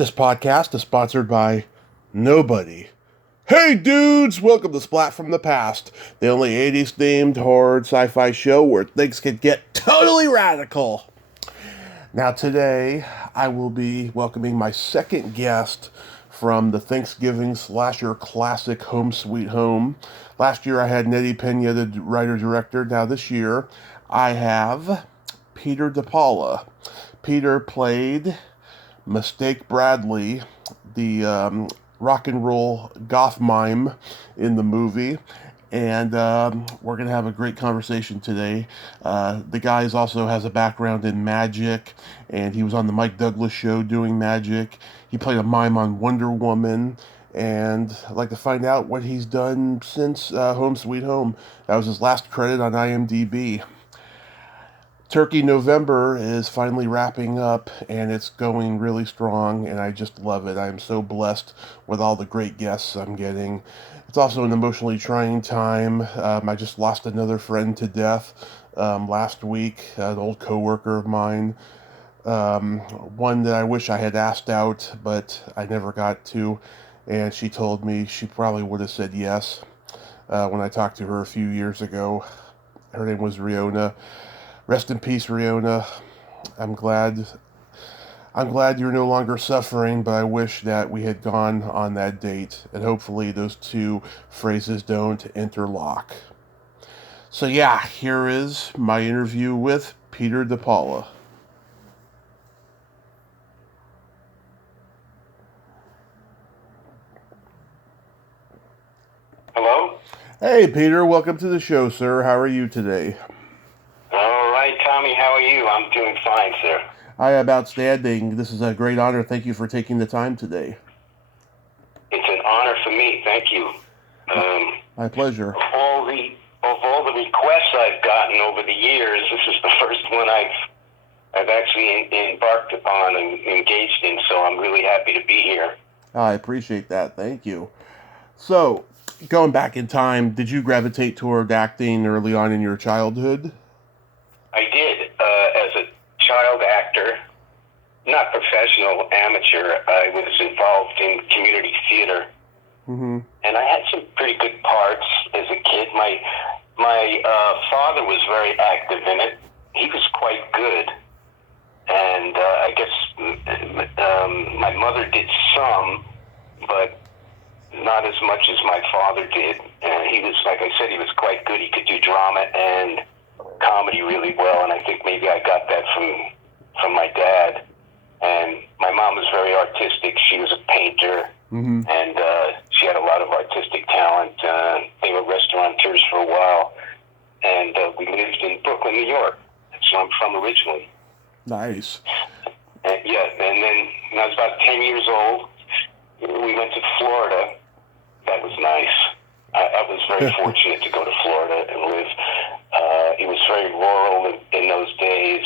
This podcast is sponsored by nobody. Hey dudes, welcome to Splat from the Past, the only 80s themed horror sci-fi show where things can get totally radical. Now today, I will be welcoming my second guest from the Thanksgiving slasher classic Home Sweet Home. Last year I had Nettie Pena, the writer-director. Now this year, I have Peter DePaula. Peter played Mistake Bradley, the rock and roll goth mime in the movie. And we're going to have a great conversation today. The guy also has a background in magic, and he was on the Mike Douglas show doing magic. He played a mime on Wonder Woman, and I'd like to find out what he's done since Home Sweet Home. That was his last credit on IMDb. Turkey November is finally wrapping up, and it's going really strong, and I just love it. I am so blessed with all the great guests I'm getting. It's also an emotionally trying time. I just lost another friend to death last week, an old coworker of mine. One that I wish I had asked out, but I never got to, and she told me she probably would have said yes when I talked to her a few years ago. Her name was Riona. Rest in peace, Riona. I'm glad you're no longer suffering, but I wish that we had gone on that date, and hopefully those two phrases don't interlock. So yeah, here is my interview with Peter DePaula. Hello? Hey, Peter, welcome to the show, sir. How are you today? All right, Tommy, how are you? I'm doing fine, sir. I am outstanding. This is a great honor. Thank you for taking the time today. It's an honor for me. Thank you. My pleasure. Of all the requests I've gotten over the years, this is the first one I've actually embarked upon and engaged in, so I'm really happy to be here. I appreciate that. Thank you. So, going back in time, did you gravitate toward acting early on in your childhood? I did. As a child actor, not professional, amateur, I was involved in community theater. Mm-hmm. And I had some pretty good parts as a kid. My father was very active in it. He was quite good. And I guess my mother did some, but not as much as my father did. And he was, like I said, he was quite good. He could do drama and comedy really well, and I think maybe I got that from my dad. And my mom was very artistic. She was a painter, Mm-hmm. and she had a lot of artistic talent. They were restaurateurs for a while, and we lived in Brooklyn, New York. That's where I'm from originally. Nice. And then when I was about 10 years old, we went to Florida. That was nice. I was very fortunate to go to Florida and live. It was very rural in those days.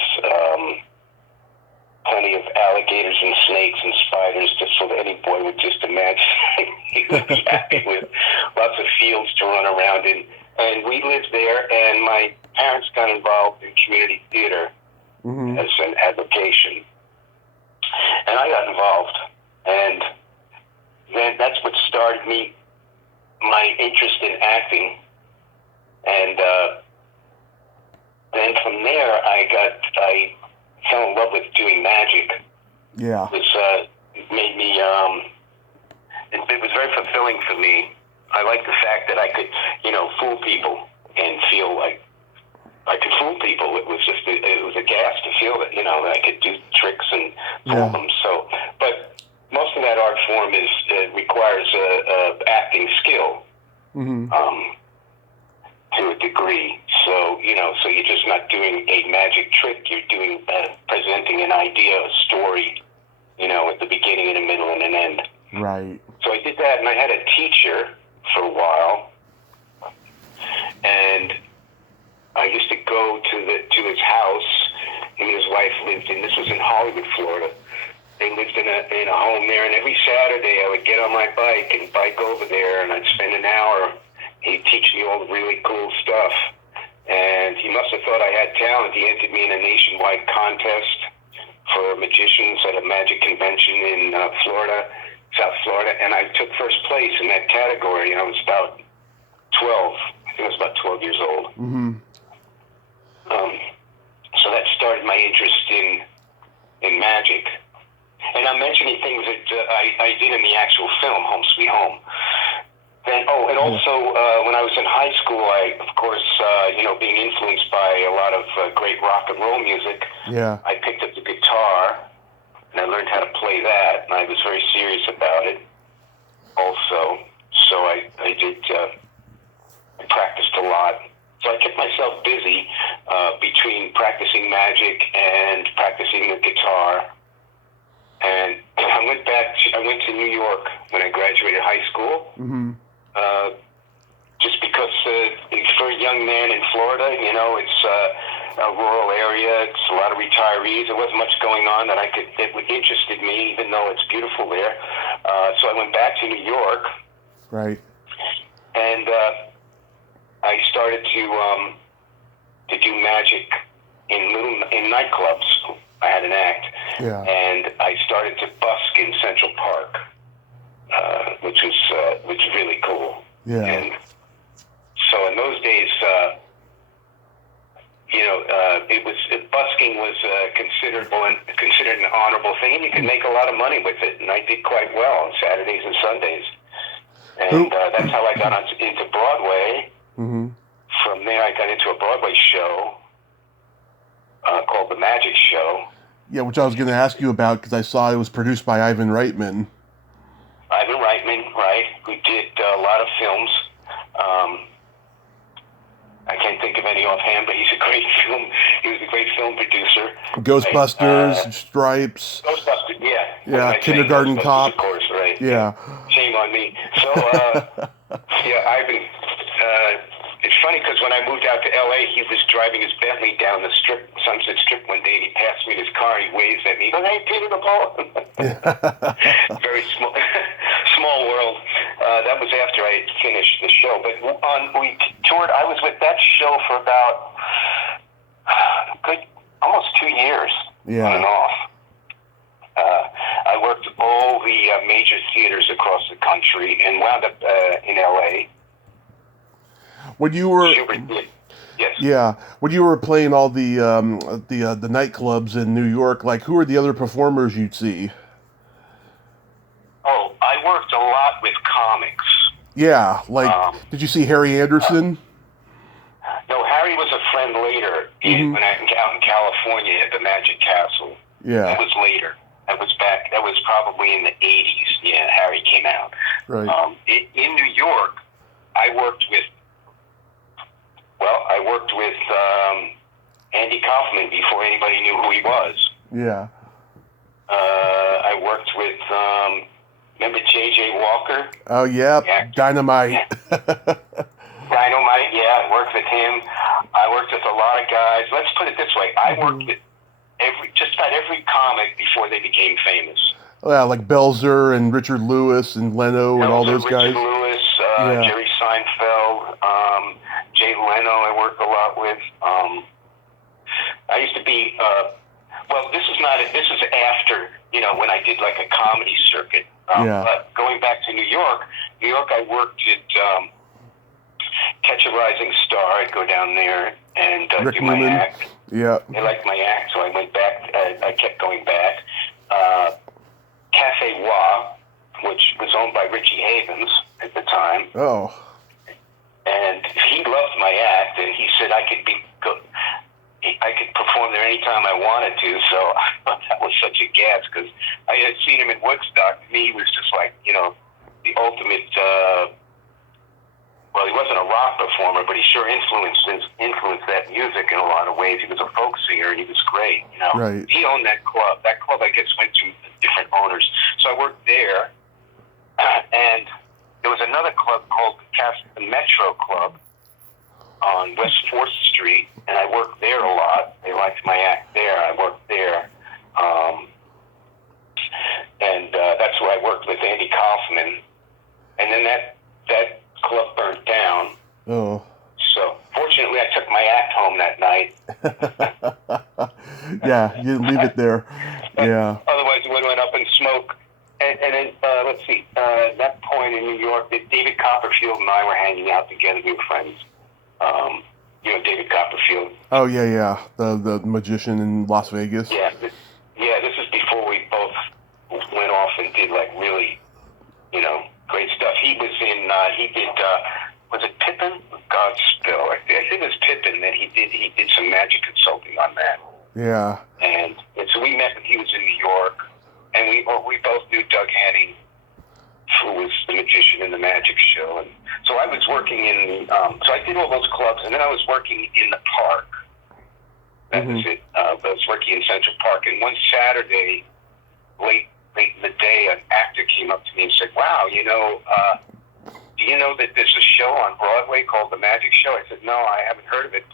Plenty of alligators and snakes and spiders, just so that any boy would just imagine he would be happy with. Lots of fields to run around in. And we lived there, and my parents got involved in community theater Mm-hmm. as an avocation. And I got involved. And then that's what started my interest in acting. And then from there, I fell in love with doing magic. Yeah. It made me, it was very fulfilling for me. I liked the fact that I could, fool people and feel like I could fool people. It was a gas to feel that, that I could do tricks and fool them. So, but most of that art form requires acting skill. Mm-hmm. To a degree. So, so you're just not doing a magic trick. You're doing, presenting an idea, a story, at the beginning and a middle and an end. Right. So I did that, and I had a teacher for a while, and I used to go to his house. Him and his wife lived in, this was in Hollywood, Florida. They lived in a home there, and every Saturday I would get on my bike and bike over there, and I'd spend an hour. He'd teach me all the really cool stuff. And he must have thought I had talent. He entered me in a nationwide contest for magicians at a magic convention in Florida, South Florida, and I took first place in that category. I was about 12. I think I was about 12 years old. Mm-hmm. So that started my interest in magic. And I'm mentioning things that I did in the actual film, Home Sweet Home. And also when I was in high school, I, of course, being influenced by a lot of great rock and roll music, I picked up the guitar and I learned how to play that, and I was very serious about it also. So I practiced a lot. So I kept myself busy between practicing magic and practicing the guitar. And I went to New York when I graduated high school. Mm-hmm. Just because for a young man in Florida, it's a rural area. It's a lot of retirees. There wasn't much going on that interested me, even though it's beautiful there. So I went back to New York. Right. And I started to do magic in nightclubs. I had an act. Yeah. And I started to busk in Central Park, which was really cool. Yeah. And so in those days, busking was considered an honorable thing, and you could make a lot of money with it. And I did quite well on Saturdays and Sundays. And that's how I got into Broadway. Mm-hmm. From there, I got into a Broadway show called The Magic Show. Yeah, which I was going to ask you about because I saw it was produced by Ivan Reitman. Ivan Reitman, right, who did a lot of films. I can't think of any offhand, but he was a great film producer. Ghostbusters, Stripes. Ghostbusters, yeah. Yeah, Kindergarten Cop. Of course, right. Yeah. Shame on me. So, Ivan, it's funny because when I moved out to L.A., he was driving his Bentley down the Sunset Strip one day, and he passed me in his car, and he waves at me. He goes, "Hey, Peter DePaula." Very small world. That was after I had finished the show. But we toured. I was with that show for about almost 2 years, on and off. I worked all the major theaters across the country and wound up in L.A. When you were, yes. Yeah, when you were playing all the nightclubs in New York, like who are the other performers you'd see? Oh, I worked a lot with comics. Yeah, like did you see Harry Anderson? No, Harry was a friend later when I was out in California at the Magic Castle. Yeah, that was later. That was probably in the 80s. Yeah, Harry came out. Right. In New York, I worked with Andy Kaufman before anybody knew who he was. Yeah. I worked with, remember J.J. Walker? Oh, yeah. Dynamite. Yeah. Dynamite, yeah. I worked with him. I worked with a lot of guys. Let's put it this way. I worked with just about every comic before they became famous. Yeah, like Belzer and Richard Lewis and Leno and all those guys. Richard Lewis, Jerry Seinfeld, Jay Leno I worked a lot with. I used to be, this is after, when I did like a comedy circuit. But going back to New York, I worked at Catch a Rising Star. I'd go down there and do my act. Yeah. They liked my act, so I went back. I kept going back. Cafe Wa, which was owned by Richie Havens at the time. Oh. And he loved my act, and he said I could perform there anytime I wanted to. So I thought that was such a gas because I had seen him in Woodstock. He was just like, the ultimate. Well, he wasn't a rock performer, but he sure influenced that music in a lot of ways. He was a folk singer, and he was great. Right. He owned that club. That club, I guess, went to different owners. So I worked there, and there was another club called the Metro Club on West 4th Street, and I worked there a lot. They liked my act there. I worked there. And that's where I worked with Andy Kaufman. And then that club burnt down. Oh. So fortunately, I took my act home that night. Yeah, you didn't leave it there. Yeah. Otherwise, it would have went up in smoke. And then, let's see, at that point in New York, David Copperfield and I were hanging out together. We were friends. David Copperfield. Oh, yeah. The magician in Las Vegas. Yeah. This is before we both went off and did, like, really, great stuff. He was in, was it Pippin? Godspell. I think it was Pippin that he did some magic consulting on that. Yeah. And so we met when he was in New York, and we both knew Doug Henning, who was the magician in the magic show. And so I was working in, so I did all those clubs, and then I was working in the park. That was it. I was working in Central Park, and one Saturday, late in the day, an actor came up to me and said, "Wow, do you know that there's a show on Broadway called The Magic Show?" I said, "No, I haven't heard of it,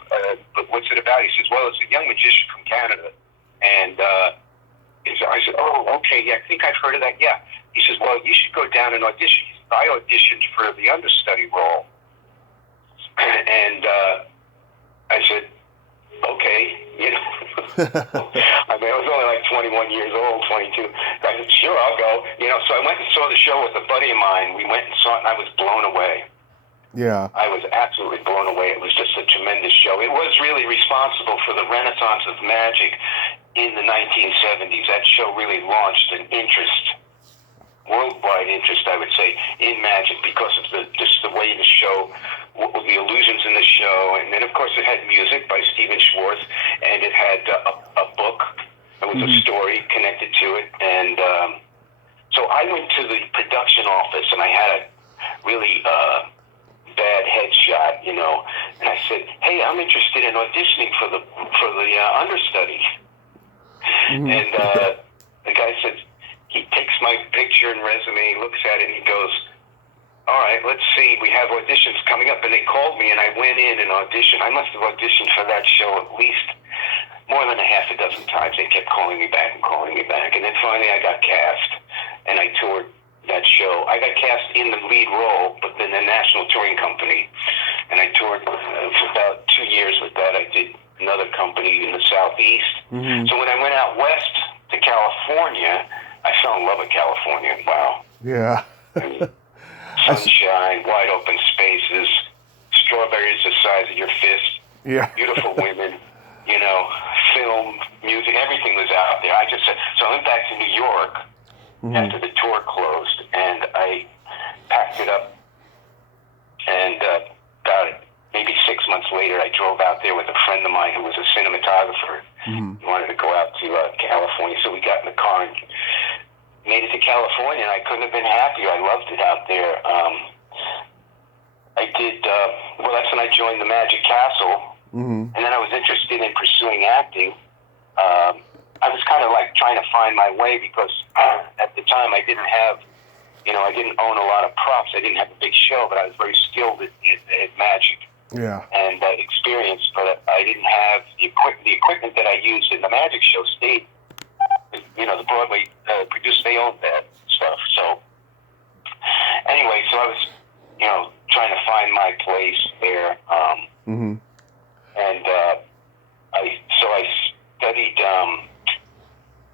but what's it about?" He says, "Well, it's a young magician from Canada." And I said, "Oh, okay, yeah, I think I've heard of that, yeah." He says, "Well, you should go down and audition." He says, "I auditioned for the understudy role." And I said, "Okay, I mean, I was only like 21 years old, 22. I said, "Sure, I'll go." So I went and saw the show with a buddy of mine. We went and saw it, and I was blown away. Yeah. I was absolutely blown away. It was just a tremendous show. It was really responsible for the renaissance of magic in the 1970s. That show really launched an worldwide interest, I would say, in magic because of just the way the show, the illusions in the show. And then, of course, it had music by Stephen Schwartz, and it had a book. There was a story connected to it. And so I went to the production office, and I had a really bad headshot, and I said, "Hey, I'm interested in auditioning for the understudy." And the guy said, he takes my picture and resume, looks at it, and he goes, "All right, let's see. We have auditions coming up." And they called me, and I went in and auditioned. I must have auditioned for that show at least more than a half a dozen times. They kept calling me back. And then finally I got cast, and I toured that show. I got cast in the lead role, but then the national touring company. And I toured for about 2 years with that. I did another company in the Southeast. So when I went out west to California, I fell in love with California. Wow. Yeah. Sunshine, wide open spaces, strawberries the size of your fist, beautiful women, film, music, everything was out there. So I went back to New York after the tour closed, and I packed it up, and about maybe 6 months later, I drove out there with a friend of mine who was a cinematographer. He wanted to go out to California, so we got in the car and made it to California, and I couldn't have been happier. I loved it out there. I did, that's when I joined the Magic Castle, and then I was interested in pursuing acting. I was kind of like trying to find my way because at the time I didn't have, I didn't own a lot of props. I didn't have a big show, but I was very skilled at magic and experience, but I didn't have the equipment that I used in the magic show stayed. The Broadway producers, they owned that stuff. So anyway, so I was, trying to find my place there. And I studied,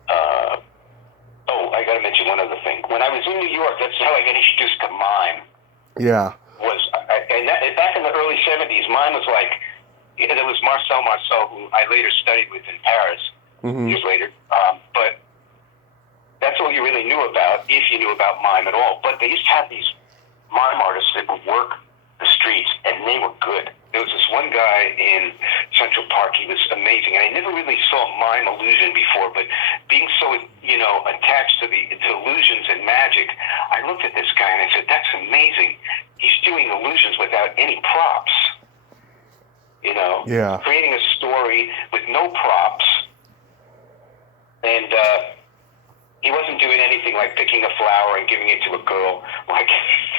I got to mention one other thing. When I was in New York, that's how I got introduced to mime. Yeah. Back in the early 70s, mime was like, there was Marcel Marceau, who I later studied with in Paris, years later. But that's all you really knew about, if you knew about mime at all. But they used to have these mime artists that would work the streets, and they were good. There was this one guy in Central Park. He was amazing, and I never really saw mime illusion before. But being so, attached to the illusions and magic, I looked at this guy and I said, "That's amazing. He's doing illusions without any props. Creating a story with no props." And he wasn't doing anything like picking a flower and giving it to a girl, like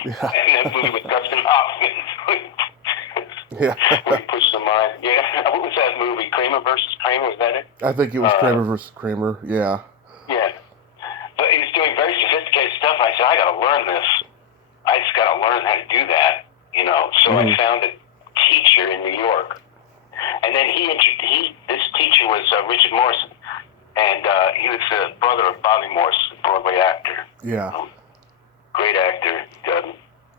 in that movie with Dustin Hoffman. Where he pushed the mime. Yeah. What was that movie? Kramer versus Kramer? Was that it? I think it was Kramer versus Kramer. Yeah. Yeah. But he was doing very sophisticated stuff. I said, "I got to learn this. I just got to learn how to do that." So I found a teacher in New York, and then this teacher was Richard Morrison. And he was the brother of Bobby Morse, a Broadway actor. Yeah. Great actor,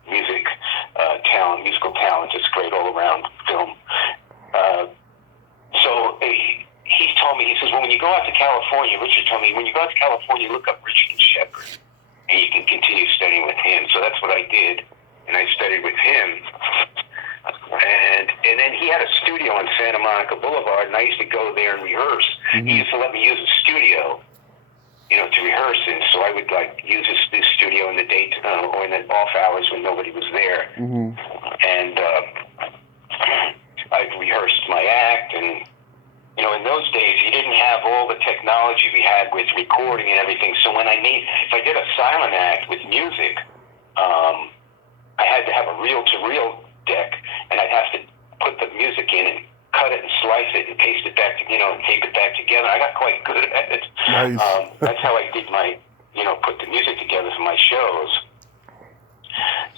musical talent, just great all-around film. So he told me, he says, well, when you go out to California, Richard told me, when you go out to California, look up Richard Shepard, and you can continue studying with him. So that's what I did, and I studied with him. And then he had a studio on Santa Monica Boulevard, and I used to go there and rehearse. Mm-hmm. He used to let me use his studio, to rehearse in. So I would use his studio in the day or in the off hours when nobody was there. Mm-hmm. And I rehearsed my act, and in those days you didn't have all the technology we had with recording and everything. So if I did a silent act with music, I had to have a reel-to-reel deck, and I'd have to put the music in and cut it and slice it and paste it back, and tape it back together. I got quite good at it. Nice. That's how I did my, put the music together for my shows.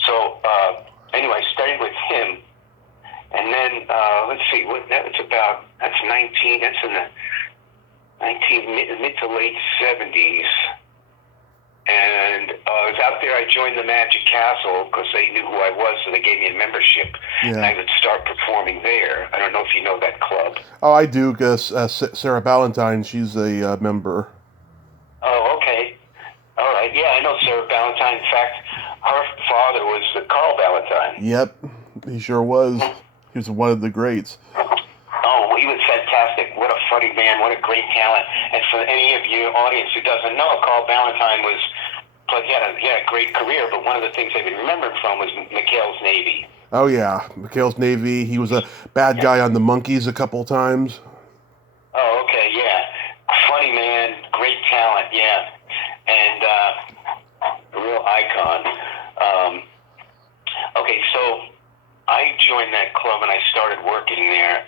So, anyway, I studied with him, and then, let's see, that's in the mid to late 70s. And I was out there. I joined the Magic Castle because they knew who I was, so they gave me a membership. Yeah. And I would start performing there. I don't know if you know that club. Oh, I do, because Sarah Ballantyne, she's a member. Oh, okay. All right. Yeah, I know Sarah Ballantyne. In fact, her father was Carl Ballantyne. Yep, he sure was. He was one of the greats. Oh, he was fantastic. What a funny man. What a great talent. And for any of your audience who doesn't know, Carl Ballantyne he had a great career, but one of the things they would remember him from was McHale's Navy. Oh, yeah. McHale's Navy. He was a bad guy on the Monkees a couple times. Oh, okay, yeah. Funny man, great talent, yeah. And a real icon. Okay, so I joined that club and I started working there.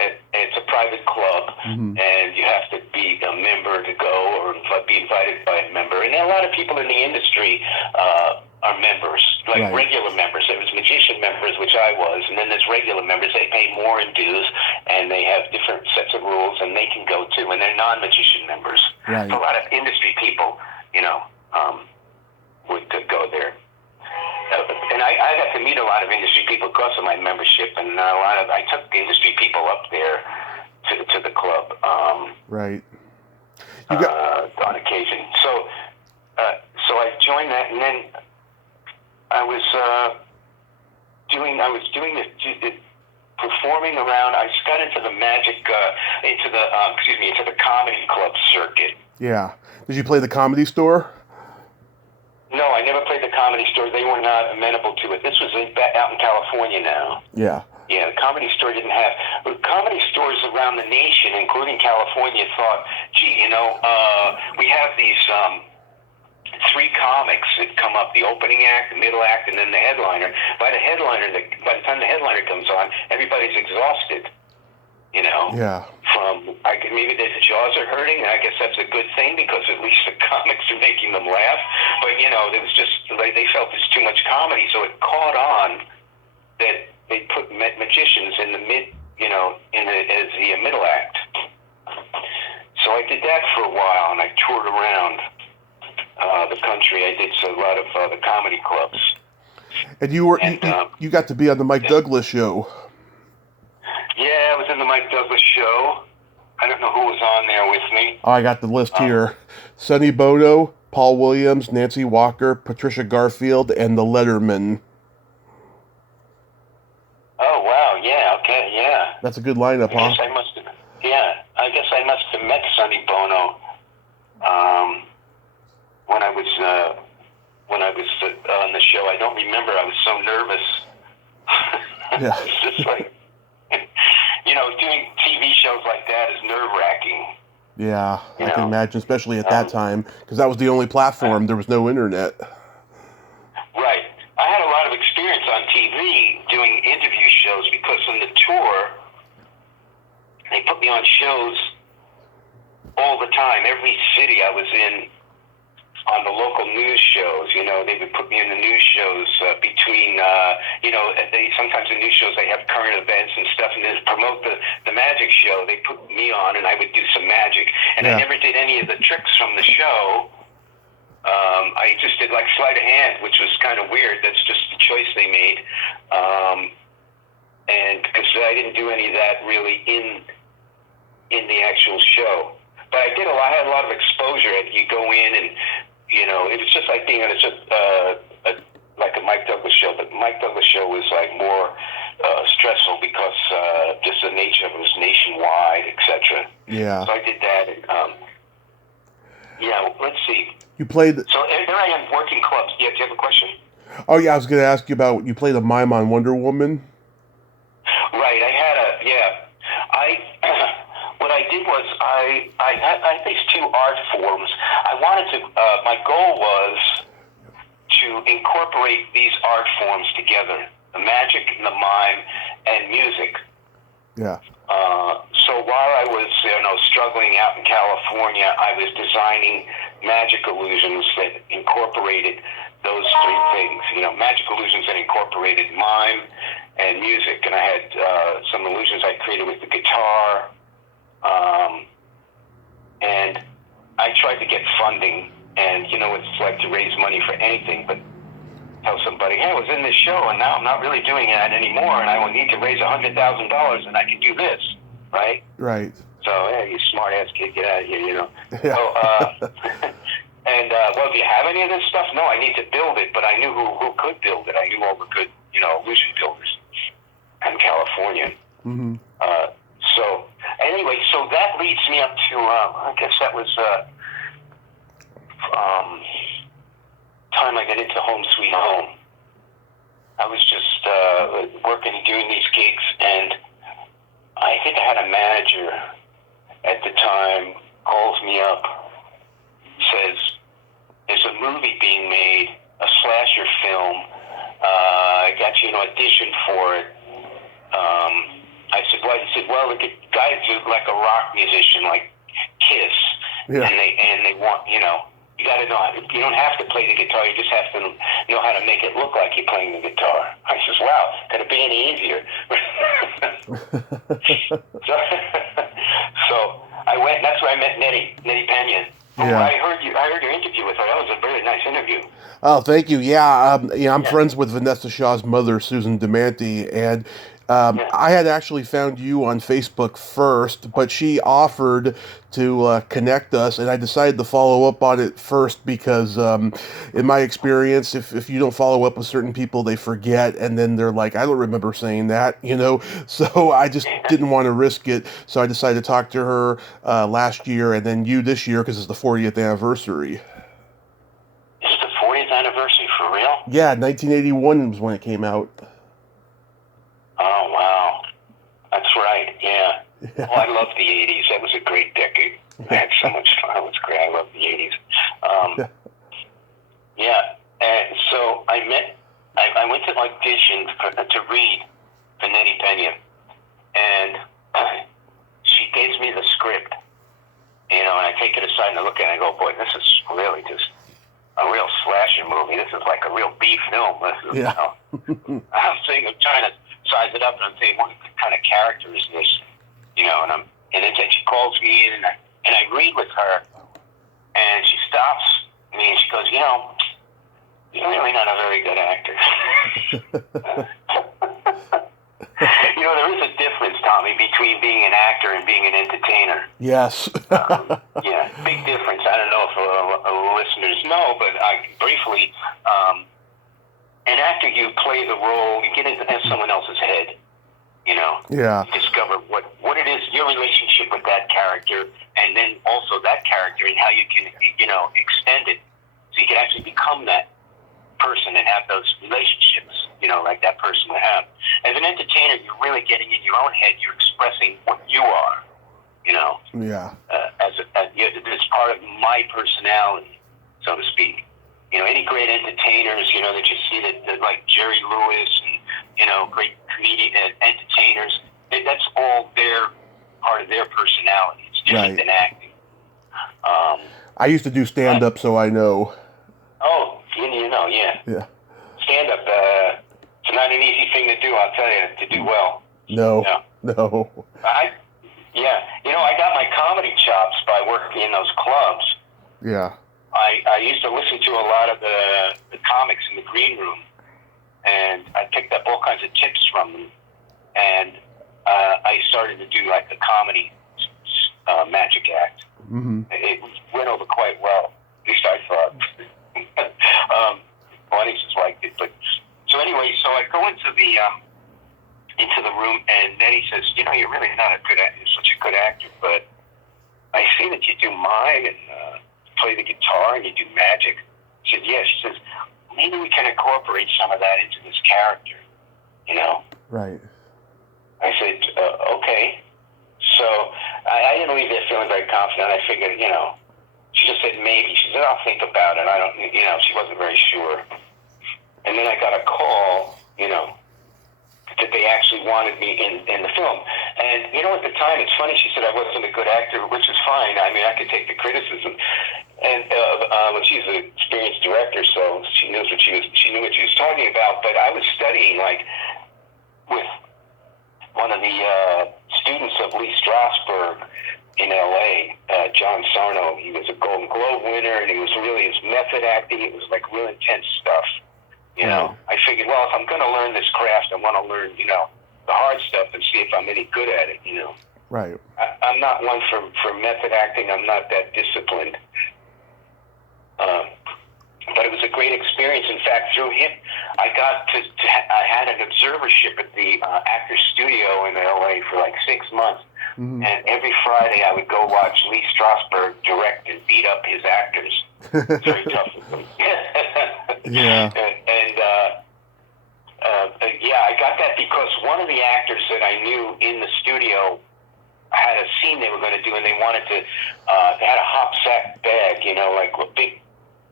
It's a private club, mm-hmm. and you have to be a member to go or be invited by a member. And a lot of people in the industry are members, right. Regular members. There was magician members, which I was, and then there's regular members. They pay more in dues, and they have different sets of rules, and they can go too. And they're non-magician members. Right. So a lot of industry people, would go there. And I got to meet a lot of industry people because of my membership, and I took industry people up there to the club. Right. On occasion. So I joined that, and then I was doing the performing around. I just got into the into the comedy club circuit. Yeah. Did you play the Comedy Store? No, I never played the Comedy Store. They were not amenable to it. This was out in California now. Yeah. Yeah, the Comedy Store didn't have... But comedy stores around the nation, including California, thought, gee, we have these three comics that come up, the opening act, the middle act, and then the headliner. By the time the headliner comes on, everybody's exhausted, Yeah. Maybe their jaws are hurting, and I guess that's a good thing because at least the comics are making them laugh. But, it was just, they felt there's too much comedy, so it caught on that they put magicians in the as the middle act. So I did that for a while, and I toured around the country. I did a lot of the comedy clubs. And you got to be on the Mike Douglas show. Yeah, I was in the Mike Douglas show. I don't know who was on there with me. Oh, I got the list here. Sonny Bono, Paul Williams, Nancy Walker, Patricia Garfield, and the Letterman. Oh, wow. Yeah, okay, yeah. That's a good lineup, huh? I guess I must have met Sonny Bono when I was on the show. I don't remember. I was so nervous. Yeah. It's just like... doing TV shows like that is nerve-wracking. Yeah, I can imagine, especially at that time, because that was the only platform. There was no internet. Right. I had a lot of experience on TV doing interview shows because on the tour, they put me on shows all the time. Every city I was in, on the local news shows. They would put me in the news shows between, sometimes in news shows they have current events and stuff, and to promote the magic show, they put me on, and I would do some magic. And I never did any of the tricks from the show. I just did like sleight of hand, which was kind of weird. That's just the choice they made. And because I didn't do any of that really in the actual show. But I had a lot of exposure. You go in and, it was just like being on like a Mike Douglas show. But Mike Douglas show was like more stressful because just the nature of it was nationwide, etc. Yeah. So I did that. And, let's see. You played... So there I am working clubs. Yeah, do you have a question? Oh, yeah, I was going to ask you about, you played a mime on Wonder Woman? Right, what I did was I had these two art forms. My goal was to incorporate these art forms together, the magic and the mime and music. Yeah. So while I was, struggling out in California, I was designing magic illusions that incorporated those three things. Magic illusions that incorporated mime and music. And I had some illusions I created with the guitar. And I tried to get funding. And what it's like to raise money for anything, but tell somebody, hey, I was in this show, and now I'm not really doing that anymore, and I will need to raise $100,000, and I can do this, right? Right. So, hey, you smart-ass kid, get out of here, Yeah. So, well, do you have any of this stuff? No, I need to build it, but I knew who could build it. I knew all the good, illusion builders in California. Mm-hmm. So, anyway, so that leads me up to, I guess that was time I got into Home Sweet Home. I was just working and doing these gigs, and I think I had a manager at the time calls me up, says, there's a movie being made, a slasher film. I got you an audition for it. I said, what? He said, well, the guys are like a rock musician, like Kiss, Yeah. and they want, you got to know, you don't have to play the guitar, you just have to know how to make it look like you're playing the guitar. I says, wow, could it be any easier? So I went, that's where I met Nettie Pena. Yeah. I heard your interview with her. That was a very nice interview. Oh, thank you. Yeah, I'm friends with Vanessa Shaw's mother, Susan DeManti, and I had actually found you on Facebook first, but she offered to connect us, and I decided to follow up on it first because, in my experience, if you don't follow up with certain people, they forget, and then they're like, I don't remember saying that, So I just didn't want to risk it, so I decided to talk to her last year, and then you this year because it's the 40th anniversary. Is it the 40th anniversary for real? Yeah, 1981 was when it came out. Oh, wow. That's right, yeah. Oh, I love the 80s. That was a great decade. I had so much fun. It was great. I love the 80s. Yeah, and so I went to audition to read for Nettie Pena, and she gives me the script, and I take it aside and I look at it and I go, boy, this is really just a real slasher movie. This is like a real B film. I'm trying to size it up, and I'm thinking, what kind of character is this? And then she calls me in, and I read with her, and she stops me, and she goes, you're really not a very good actor. There is a difference, Tommy, between being an actor and being an entertainer. Yes. Yeah, big difference. I don't know if listeners know, but briefly, an actor, you play the role, you get into someone else's head, Yeah. You discover what it is, your relationship with that character, and then also that character and how you can, extend it so you can actually become that person and have those relationships, like that person would have. As an entertainer, you're really getting in your own head, you're expressing what you are, Yeah. It's part of my personality, so to speak. Any great entertainers, that you see that like Jerry Lewis and, great comedian entertainers, that's all part of their personality. It's different than acting. I used to do stand-up, so I know. Oh, you know, yeah. Yeah. Stand-up, it's not an easy thing to do, I'll tell you, to do well. No. Yeah. No. I got my comedy chops by working in those clubs. Yeah. I used to listen to a lot of the comics in the green room, and I picked up all kinds of tips from them, and I started to do like a comedy magic act. Mm-hmm. It went over quite well, at least I thought. Audiences liked it, but so anyway, so I go into the room, and then he says, you're really not such a good actor, but I see that you do mime and play the guitar and you do magic. I said, yes. She says, maybe we can incorporate some of that into this character, Right. I said, okay. So I didn't leave there feeling very confident. I figured, she just said maybe. She said, I'll think about it. I don't, she wasn't very sure. And then I got a call, that they actually wanted me in the film. And, at the time, it's funny, she said I wasn't a good actor, which is fine. I mean, I could take the criticism. And she's an experienced director, so she knew what she was talking about. But I was studying, with one of the students of Lee Strasberg in L.A., John Sarno. He was a Golden Globe winner, and he was really his method acting. It was real intense stuff. I figured, well, if I'm going to learn this craft, I want to learn, the hard stuff and see if I'm any good at it, Right. I'm not one for method acting. I'm not that disciplined. But it was a great experience. In fact, through him, I had an observership at the Actors Studio in LA for 6 months. Mm-hmm. And every Friday I would go watch Lee Strasberg direct and beat up his actors. It's very tough with them. Yeah. I got that because one of the actors that I knew in the studio had a scene they were going to do, and they wanted to, they had a hop sack bag, a big,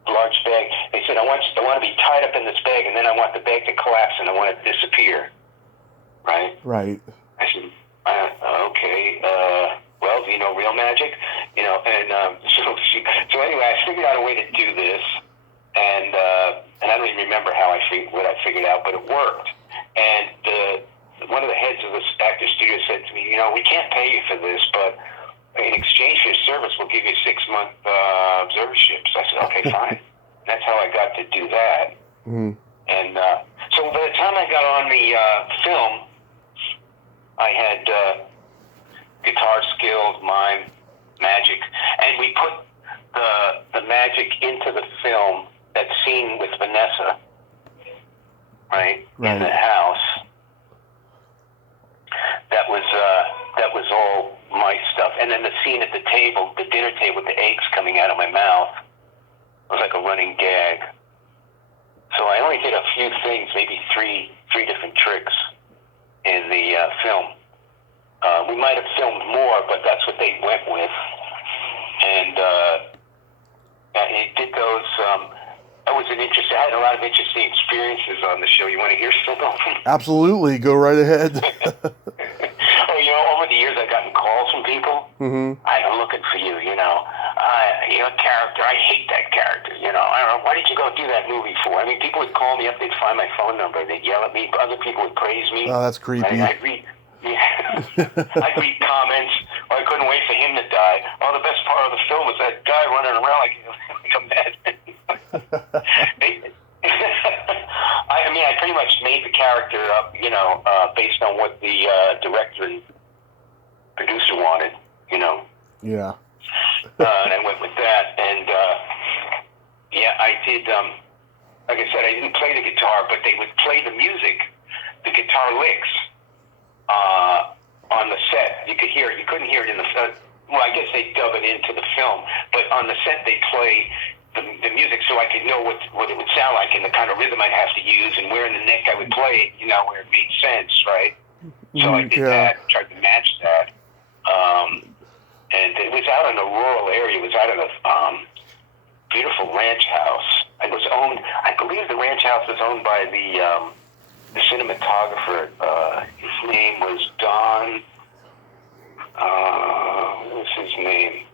large bag. They said, I want to be tied up in this bag, and then I want the bag to collapse, and I want it to disappear. Right? Right. I said, okay, well, do you know real magic? So anyway, I figured out a way to do this, and I don't even remember what I figured out, but it worked. And one of the heads of this actor studio said to me, we can't pay you for this, but in exchange for your service, we'll give you a 6-month observership. So I said, okay, fine. That's how I got to do that. Mm-hmm. And so by the time I got on the film, I had guitar skills, mime, magic, and we put the magic into the film. That scene with Vanessa, right, in the house. That was all my stuff. And then the scene at the table, the dinner table, with the eggs coming out of my mouth, was like a running gag. So I only did a few things, maybe three different tricks in the film. We might have filmed more, but that's what they went with. And it did those. I had a lot of interesting experiences on the show. You want to hear some of them? Absolutely. Go right ahead. Over the years, I've gotten calls from people. Mm-hmm. I'm looking for you, your character. I hate that character, I don't know, why did you go do that movie for? I mean, people would call me up, they'd find my phone number, they'd yell at me, other people would praise me. Oh, that's creepy. I'd read comments, I couldn't wait for him to die. Oh, the best part of the film was that guy running around like a madman. I pretty much made the character up, based on what the director and producer wanted, Yeah. And I went with that, and I did. Like I said, I didn't play the guitar, but they would play the music, the guitar licks, on the set. You could hear it. You couldn't hear it in the. Well, I guess they dub it into the film, but on the set they play the music so I could know what it would sound like and the kind of rhythm I'd have to use and where in the neck I would play it, where it made sense, right? So I did that, tried to match that. And it was out in a rural area. It was out in a beautiful ranch house. I believe the ranch house was owned by the cinematographer. His name was Don, what was his name?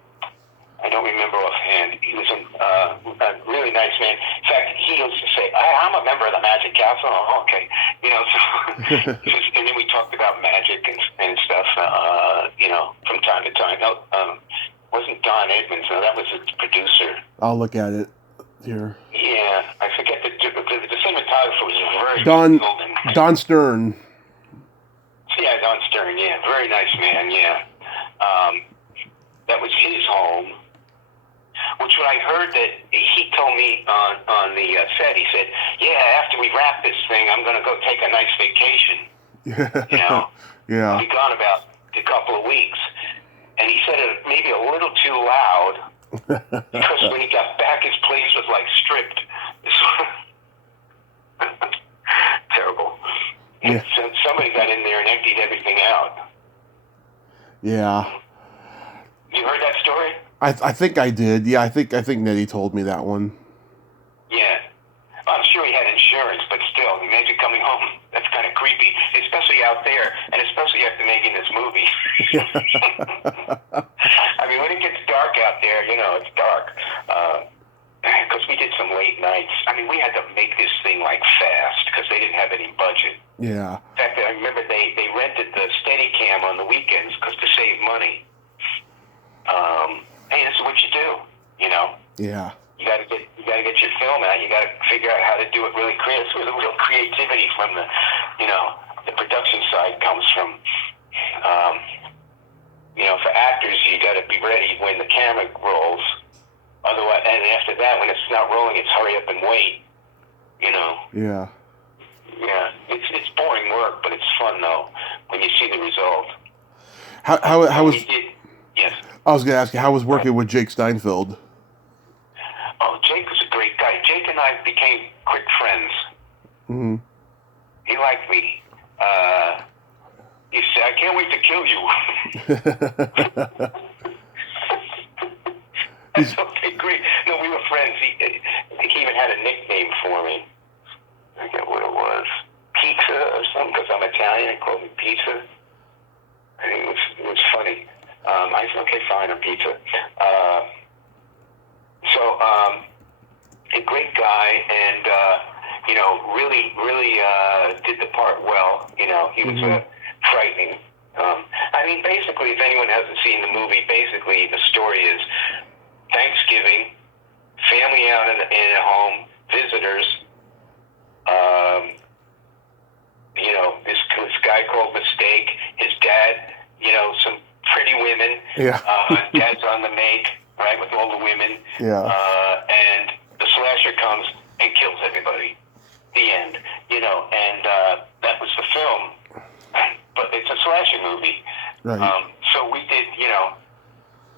I don't remember offhand. He was a really nice man. In fact, he used to say, I'm a member of the Magic Castle. Oh, okay. You know, so, and then we talked about magic and stuff, you know, from time to time. No, wasn't Don Edmonds. No, that was the producer. I'll look at it here. Yeah, I forget the cinematographer was very Don Stern. Yeah, Don Stern, yeah. Very nice man, yeah. That was his home. Which when I heard that, he told me on the set, he said, yeah, after we wrap this thing, I'm going to go take a nice vacation. You know? Yeah. I'll be gone about a couple of weeks. And he said it maybe a little too loud, because when he got back, his place was like stripped. Terrible. Yeah. So somebody got in there and emptied everything out. Yeah. You heard that story? I think I did. Yeah, I think Nettie told me that one. Yeah. I'm sure he had insurance, but still, imagine coming home. That's kind of creepy, especially out there, and especially after making this movie. I mean, when it gets dark out there, you know, it's dark. Because we did some late nights. I mean, we had to make this thing like fast because they didn't have any budget. Yeah. In fact, I remember they rented the Steadicam on the weekends because to save money. Hey, this is what you do, you know. Yeah. You gotta get your film out. You gotta figure out how to do it really creative. So the real creativity from the, you know, the production side comes from, you know, for actors, you gotta be ready when the camera rolls. Otherwise, and after that, when it's not rolling, it's hurry up and wait. You know. Yeah. Yeah, it's boring work, but it's fun though when you see the result. How was? Yes. I was gonna ask you, how was working with Jake Steinfeld? Oh, Jake was a great guy. Jake and I became quick friends. Mm-hmm. He liked me. He said, I can't wait to kill you. I said, okay, great. No, we were friends. I think he even had a nickname for me. I forget what it was. Pizza or something, because I'm Italian. He called me Pizza. I think it was funny. I said, okay, fine, I'm Pizza. A great guy, and you know, really did the part well. You know, he was frightening. I mean, basically, if anyone hasn't seen the movie, basically the story is Thanksgiving, family out in a home, visitors. You know, this guy called Mistake, his dad. You know, some pretty women. Yeah. Dad's on the make, right, with all the women. Yeah. And the slasher comes and kills everybody. The end. You know, and that was the film. But it's a slasher movie. Right. So we did, you know,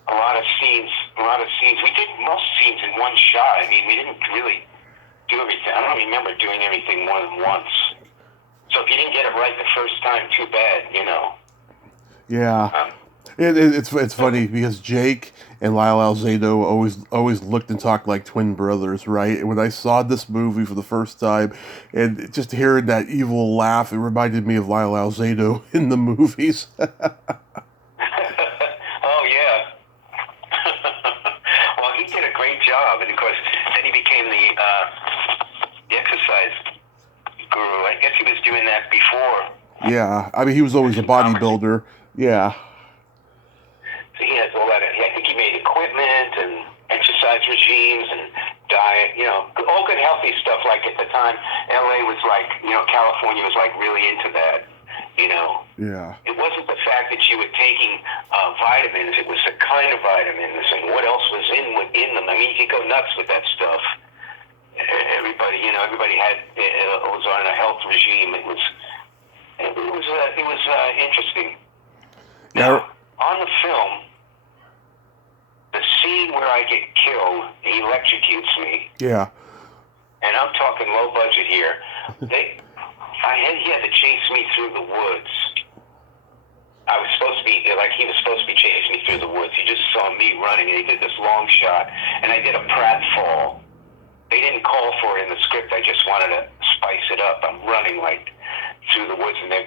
a lot of scenes. We did most scenes in one shot. I mean, we didn't really do everything. I don't remember doing everything more than once. So if you didn't get it right the first time, too bad, you know. Yeah. It's funny because Jake and Lyle Alzado always looked and talked like twin brothers, right? And when I saw this movie for the first time, and just hearing that evil laugh, it reminded me of Lyle Alzado in the movies. Oh yeah. Well, he did a great job, and of course, then he became the exercise guru. I guess he was doing that before. Yeah, I mean, he was always a bodybuilder. Yeah. So he has all that. I think he made equipment and exercise regimes and diet, you know, all good healthy stuff. Like at the time, LA was like, you know, California was like really into that, you know. Yeah. It wasn't the fact that you were taking vitamins, it was the kind of vitamins and what else was in them. I mean, you could go nuts with that stuff. Everybody had, was on a health regime. It was interesting. Yeah. Now, on the film, the scene where I get killed, he electrocutes me. Yeah. And I'm talking low budget here. He had to chase me through the woods. I was supposed to be, like he was supposed to be chasing me through the woods. He just saw me running, and he did this long shot. And I did a pratfall. They didn't call for it in the script. I just wanted to spice it up. I'm running like, through the woods, and they're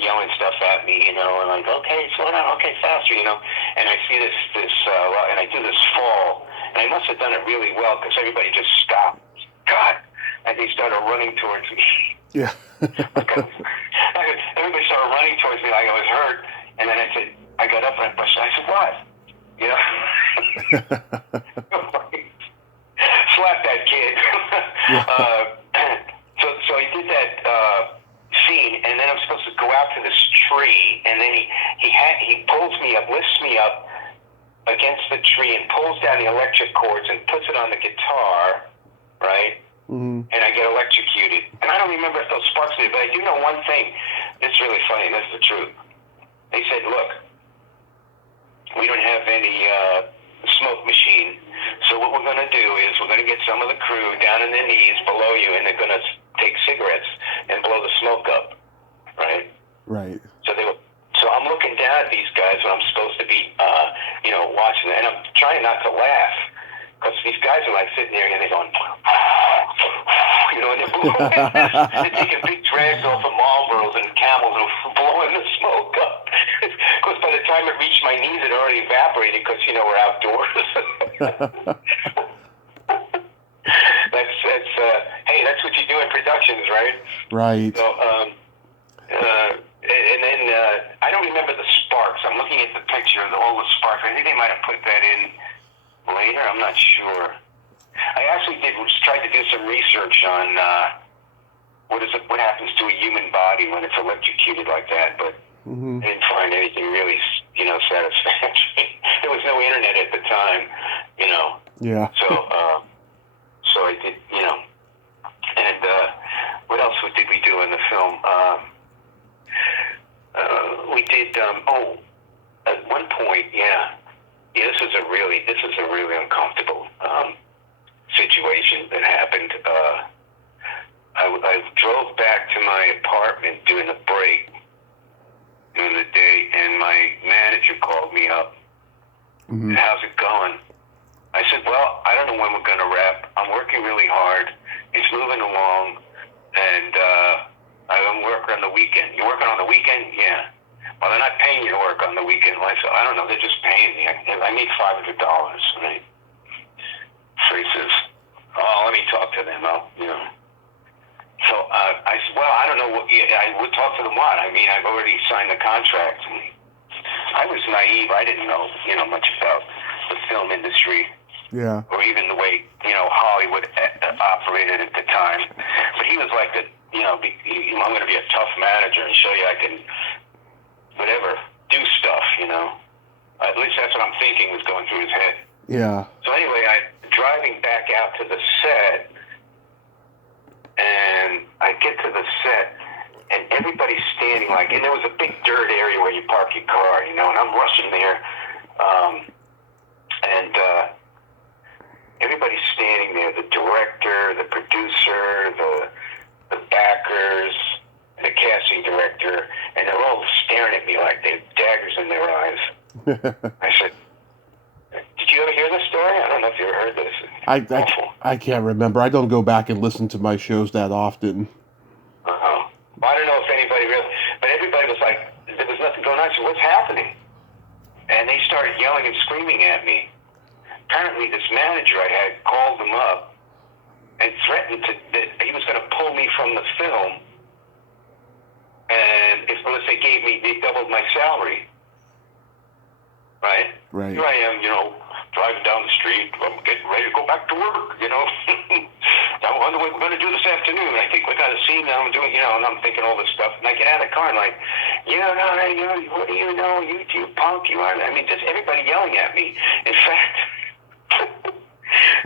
yelling stuff at me, and I'm like, okay, slow down, okay, faster, and I see this, and I do this fall, and I must have done it really well, because everybody just stopped, God, and they started running towards me. Yeah. Everybody started running towards me like I was hurt, and then I said, I got up and I brushed, I said, what? Slap that kid. Yeah. So I did that scene, and then I'm supposed to go out to this tree, and then he pulls me up, lifts me up against the tree, and pulls down the electric cords and puts it on the guitar, right? Mm-hmm. And I get electrocuted. And I don't remember if those sparks did, but I do know one thing. It's really funny, and this is the truth. They said, look, we don't have any smoke machine, so what we're going to do is we're going to get some of the crew down on their knees below you, and they're going to take cigarettes and blow the smoke up, right? Right. So I'm looking down at these guys when I'm supposed to be, watching them, and I'm trying not to laugh, because these guys are like sitting there and they're going, and they're taking big drags off of Marlboros and Camels and blowing the smoke up. Because by the time it reached my knees, it already evaporated, because we're outdoors. That's what you do in productions, right? Right. So, and then I don't remember the sparks. I'm looking at the picture of all the sparks. I think they might have put that in later. I'm not sure. I actually tried to do some research on what happens to a human body when it's electrocuted like that, but mm-hmm. I didn't find anything really, satisfactory. There was no internet at the time, Yeah. So I did, and what else did we do in the film? We did. At one point, this is a really uncomfortable situation that happened. I drove back to my apartment during the break during the day, and my manager called me up. Mm-hmm. How's it going? I said, well, I don't know when we're going to wrap. I'm working really hard. It's moving along, and I'm working on the weekend. You're working on the weekend? Yeah. Well, they're not paying you to work on the weekend. I said, I don't know. They're just paying me. I need $500, right? So he says, oh, let me talk to them. So I said, well, I don't know what. I would talk to them what? I mean, I've already signed the contract. And I was naive. I didn't know, much about the film industry. Yeah. Or even the way, Hollywood operated at the time. But he was like, I'm going to be a tough manager and show you I can, do stuff, At least that's what I'm thinking was going through his head. Yeah. So anyway, driving back out to the set, and I get to the set, and everybody's standing and there was a big dirt area where you park your car, and I'm rushing there, and everybody's standing there, the director, the producer, the backers, and the casting director, and they're all staring at me like they have daggers in their eyes. I said, did you ever hear this story? I don't know if you ever heard this. I can't remember. I don't go back and listen to my shows that often. Well, I don't know if anybody really, but everybody was like, there was nothing going on. I said, what's happening? And they started yelling and screaming at me. Apparently, this manager I had called them up and threatened that he was going to pull me from the film, and unless they doubled my salary. Right? Right. Here I am, driving down the street. I'm getting ready to go back to work, I wonder what we're going to do this afternoon. I think we got a scene now. I'm doing, and I'm thinking all this stuff. And I get out of the car and what do you know? You punk, you are. I mean, just everybody yelling at me. In fact,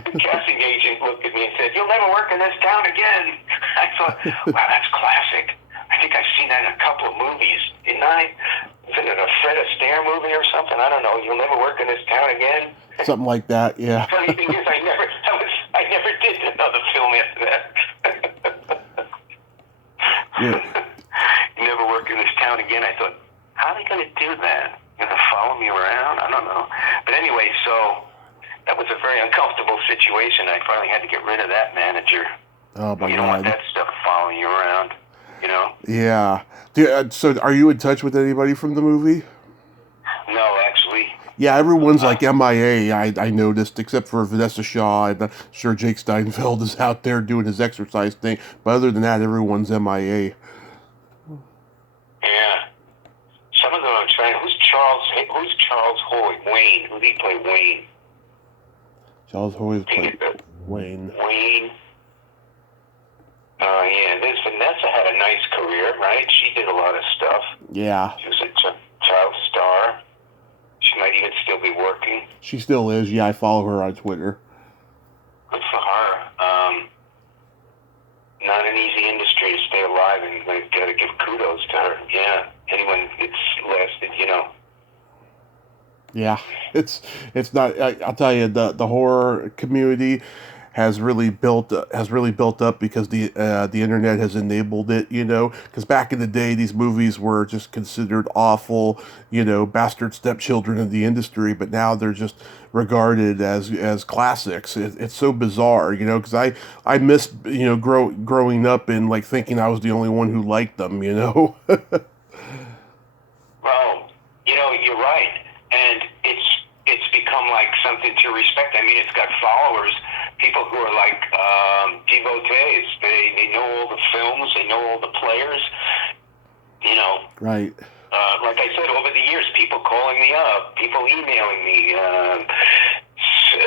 the casting agent looked at me and said, you'll never work in this town again. I thought, wow, that's classic. I think I've seen that in a couple of movies, didn't I? Was it a Fred Astaire movie or something? I don't know. You'll never work in this town again. Something like that, yeah. The funny thing is, I never did another film after that. Yeah. You never work in this town again. I thought, how are they going to do that? Going to follow me around? I don't know. But anyway, so that was a very uncomfortable situation. I finally had to get rid of that manager. Oh my You don't God. want that stuff following you around. You know? Yeah. So are you in touch with anybody from the movie? No, actually. Yeah, everyone's like MIA, I noticed, except for Vanessa Shaw. I'm sure Jake Steinfeld is out there doing his exercise thing. But other than that, everyone's MIA. Yeah. Some of them I'm trying. Who's Charles Hoy? Wayne. Who did he play? Wayne. Charles Hoy played Wayne. Wayne. Yeah. This Vanessa had a nice career, right? She did a lot of stuff. Yeah. She was a child star. She might even still be working. She still is. Yeah, I follow her on Twitter. Good for her. Not an easy industry to stay alive, and I've got to give kudos to her. Yeah. Anyone that's lasted, you know. Yeah, it's not. I'll tell you, the horror community has really built up because the internet has enabled it. You know, because back in the day, these movies were just considered awful. You know, bastard stepchildren of the industry. But now they're just regarded as classics. It's so bizarre. You know, because I miss growing up and like thinking I was the only one who liked them. You know. Well, you know, you're right. And it's become like something to respect. I mean, it's got followers, people who are like devotees. They know all the films, they know all the players. You know, Right. Like I said, over the years, people calling me up, people emailing me,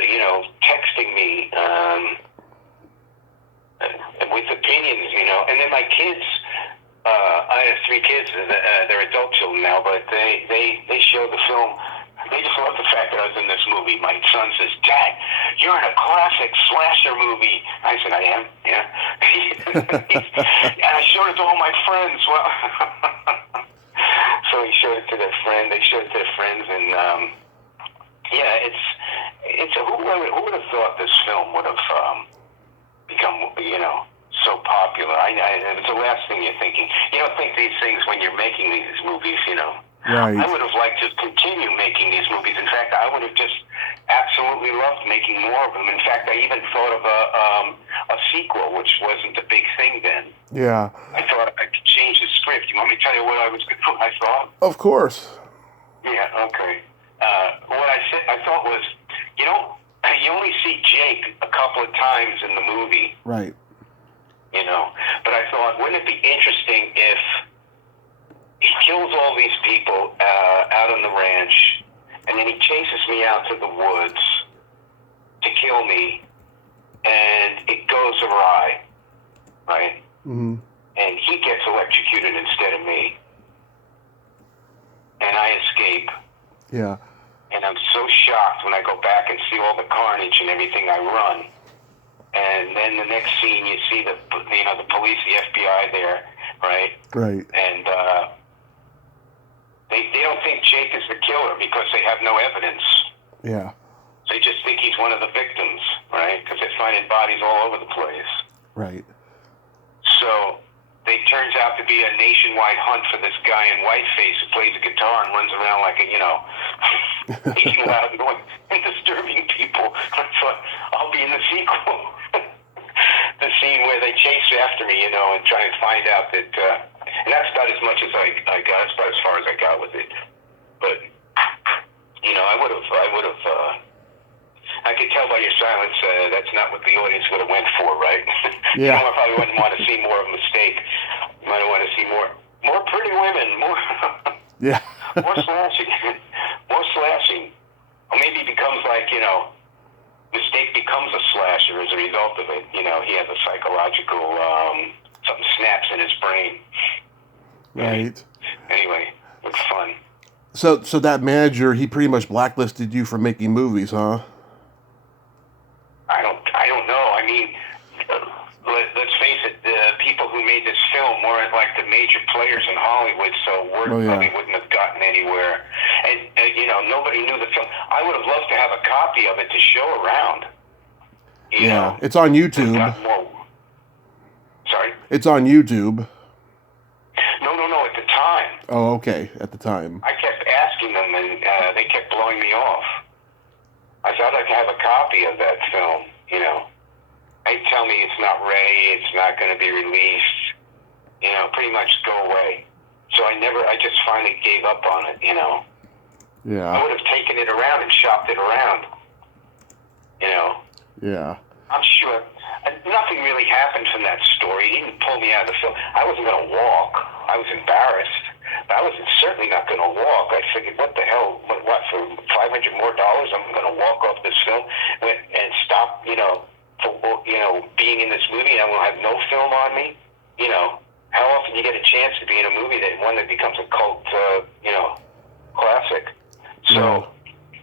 you know, texting me with opinions. You know, and then my kids. I have 3 kids. They're adult children now, but they show the film. They just love the fact that I was in this movie. My son says, "Dad, you're in a classic slasher movie." I said, "I am, yeah." And I showed it to all my friends. Well, so he showed it to their friend. They showed it to their friends, and yeah, it's who would have thought this film would have become, you know, so popular? It's the last thing you're thinking. You don't think these things when you're making these movies, you know. Right. I would have liked to continue making these movies. In fact, I would have just absolutely loved making more of them. In fact, I even thought of a sequel, which wasn't a big thing then. Yeah. I thought I could change the script. You want me to tell you what I thought? Of course. Yeah, okay. What I thought was, you know, you only see Jake a couple of times in the movie. Right. You know, but I thought, wouldn't it be interesting if he kills all these people out on the ranch, and then he chases me out to the woods to kill me, and it goes awry, right? Mm-hmm. And he gets electrocuted instead of me, and I escape. Yeah. And I'm so shocked when I go back and see all the carnage and everything. I run. And then the next scene, you see the police, the FBI there, right? Right. And they don't think Jake is the killer because they have no evidence. Yeah. They just think he's one of the victims, right? Because they're finding bodies all over the place. Right. So it turns out to be a nationwide hunt for this guy in whiteface who plays a guitar and runs around like a, you know, making loud noise and disturbing people. I thought, I'll be in the sequel. The scene where they chase after me, you know, and try and find out that, and that's about as much as I got, that's about as far as I got with it. But, you know, I would have, I could tell by your silence, that's not what the audience would have went for, right? Yeah. You know, I probably wouldn't want to see more of a mistake. You might want to see more pretty women, more, Yeah. more slashing, or maybe it becomes like, you know, mistake becomes a slasher as a result of it. You know, he has a psychological, something snaps in his brain. Right. Anyway, it's fun. So that manager, he pretty much blacklisted you for making movies, huh? I don't know. I mean, let's face it, the people who made this film weren't like the major players in Hollywood, so word probably wouldn't have gotten anywhere. And, you know, nobody knew the film. I would have loved to have a copy of it to show around. You know, it's on YouTube. Sorry? It's on YouTube. No, at the time. Oh, okay, at the time. I kept asking them, and they kept blowing me off. I thought I'd have a copy of that film, you know. They tell me it's not ready, it's not going to be released. pretty much go away. So I just finally gave up on it, I Yeah. would have taken it around and shopped it around, Yeah. I'm sure nothing really happened from that story. He didn't pull me out of the film. I wasn't going to walk. I was embarrassed. But I was certainly not going to walk. I figured, what the hell? What for $500 more? I'm going to walk off this film and stop, for being in this movie. I will have no film on me. How often you get a chance to be in a movie that becomes a cult, classic. So,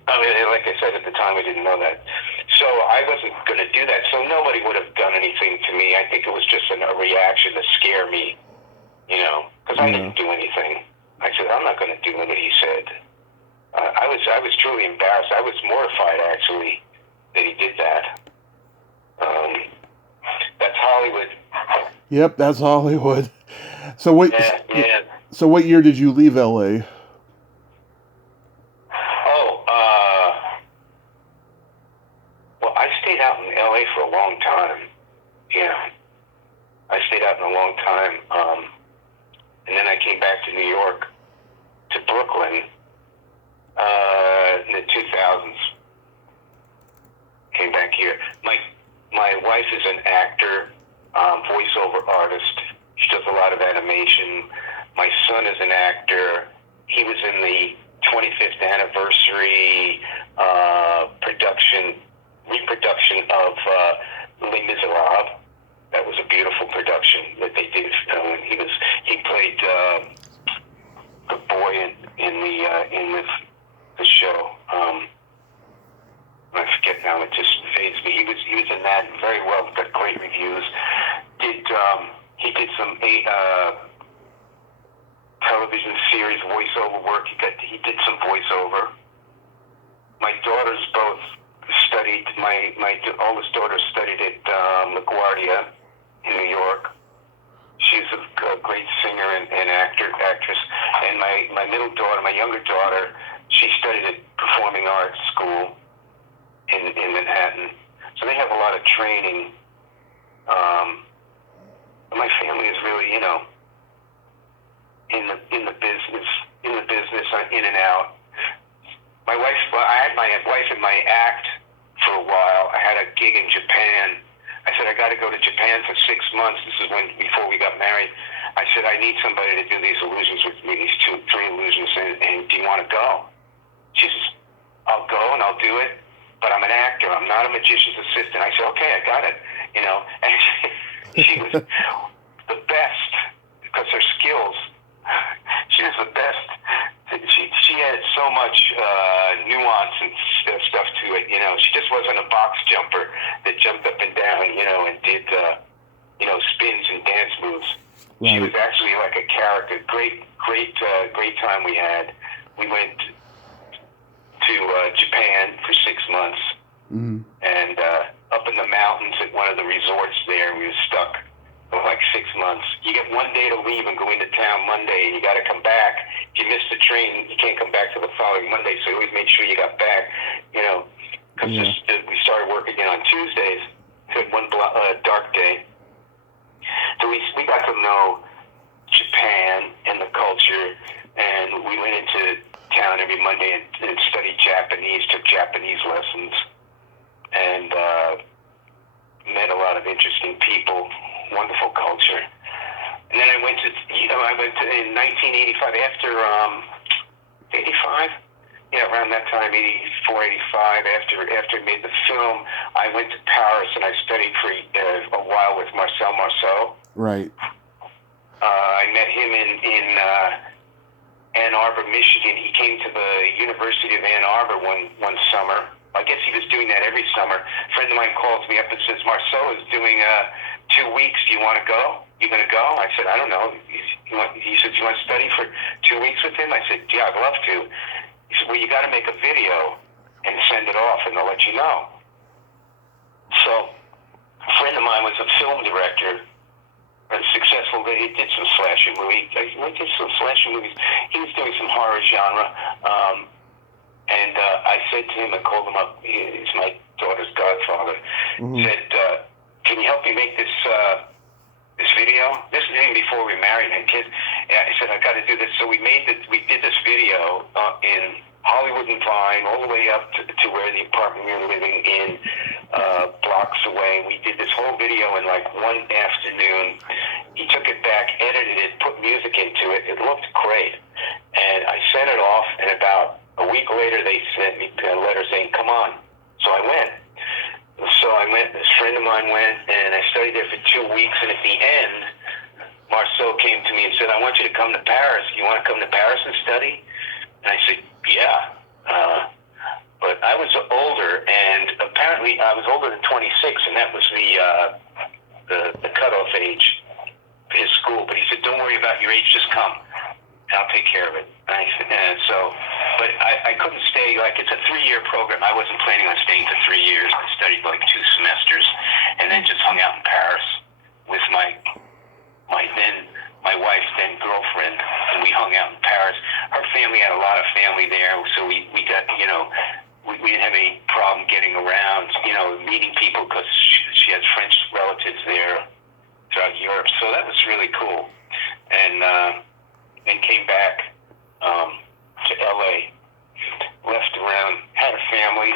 I mean, like I said at the time, I didn't know that. So I wasn't going to do that. So nobody would have done anything to me. I think it was just a reaction to scare me, because I didn't do anything. I said, I'm not going to do what he said. I was truly embarrassed. I was mortified, actually, that he did that. That's Hollywood. Yep, that's Hollywood. So what? Yeah. So what year did you leave LA? Well, I stayed out in LA for a long time. Yeah, I stayed out in a long time, and then I came back to New York, to Brooklyn, in the 2000s. Came back here. My wife is an actor, voiceover artist. She does a lot of animation. My son is an actor. He was in the 25th anniversary reproduction of Les Miserables. That was a beautiful production that they did. He played the boy in the show. I forget now. It just fades me. He was in that very well. Got great reviews. He did some television series voiceover work. He did some voiceover. My daughters both studied. My oldest daughter studied at LaGuardia in New York. She's a great singer and actress. And my middle daughter, my younger daughter, she studied at Performing Arts School in Manhattan. So they have a lot of training. My family is really, in the business, in and out. I had my wife in my act for a while. I had a gig in Japan. I said, I got to go to Japan for 6 months. This is before we got married. I said, I need somebody to do these illusions with me, these 2-3 illusions, and do you want to go? She says, I'll go and I'll do it, but I'm an actor. I'm not a magician's assistant. I said, okay, I got it. And she was the best because her skills. She was the best. She had so much nuance and stuff to it. She just wasn't a box jumper that jumped up and down, and did spins and dance moves. Right. She was actually like a character. Great time we had. We went to Japan for 6 months, and up in the mountains at one of the resorts there. We were stuck for like 6 months. You get 1 day to leave and go into town Monday, and you got to come back. If you miss the train, you can't come back till the following Monday. So you always made sure you got back, because we started work again on Tuesdays. So one dark day. So we got to know Japan and the culture, and we went into town every Monday and studied Japanese, took Japanese lessons, and met a lot of interesting people, wonderful culture. And then I went to in 1985 after 85. Yeah, around that time, 84, 85, after I made the film, I went to Paris and I studied for a while with Marcel Marceau. Right. I met him in Ann Arbor, Michigan. He came to the University of Ann Arbor one summer. I guess he was doing that every summer. A friend of mine calls me up and says, Marcel is doing 2 weeks. Do you want to go? You going to go? I said, I don't know. He said, you want to study for 2 weeks with him? I said, yeah, I'd love to. He said, well, you got to make a video and send it off, and they'll let you know. So a friend of mine was a film director, a successful. He did some slasher movies. He did some slasher movies. He was doing some horror genre. And I said to him, I called him up. He's my daughter's godfather. Said, can you help me make this this video. This is even before we married and kids. I said, I got to do this. So we did this video in Hollywood and Vine, all the way up to where the apartment we were living in, blocks away. We did this whole video in like one afternoon. He took it back, edited it, put music into it. It looked great. And I sent it off, and about a week later, they sent me a letter saying, come on. So I went. This friend of mine went, and I studied there for 2 weeks, and at the end, Marceau came to me and said, I want you to come to Paris. You want to come to Paris and study? And I said, yeah. But I was older, and apparently I was older than 26, and that was the cutoff age for his school. But he said, don't worry about your age, just come. I'll take care of it. But I couldn't stay. Like, it's a 3-year program. I wasn't planning on staying for 3 years. I studied like 2 semesters, and then just hung out in Paris with my wife's then girlfriend, and we hung out in Paris. Her family had a lot of family there, so we got, we didn't have any problem getting around, meeting people, because she had French relatives there throughout Europe. So that was really cool. And came back to LA, left around, had a family.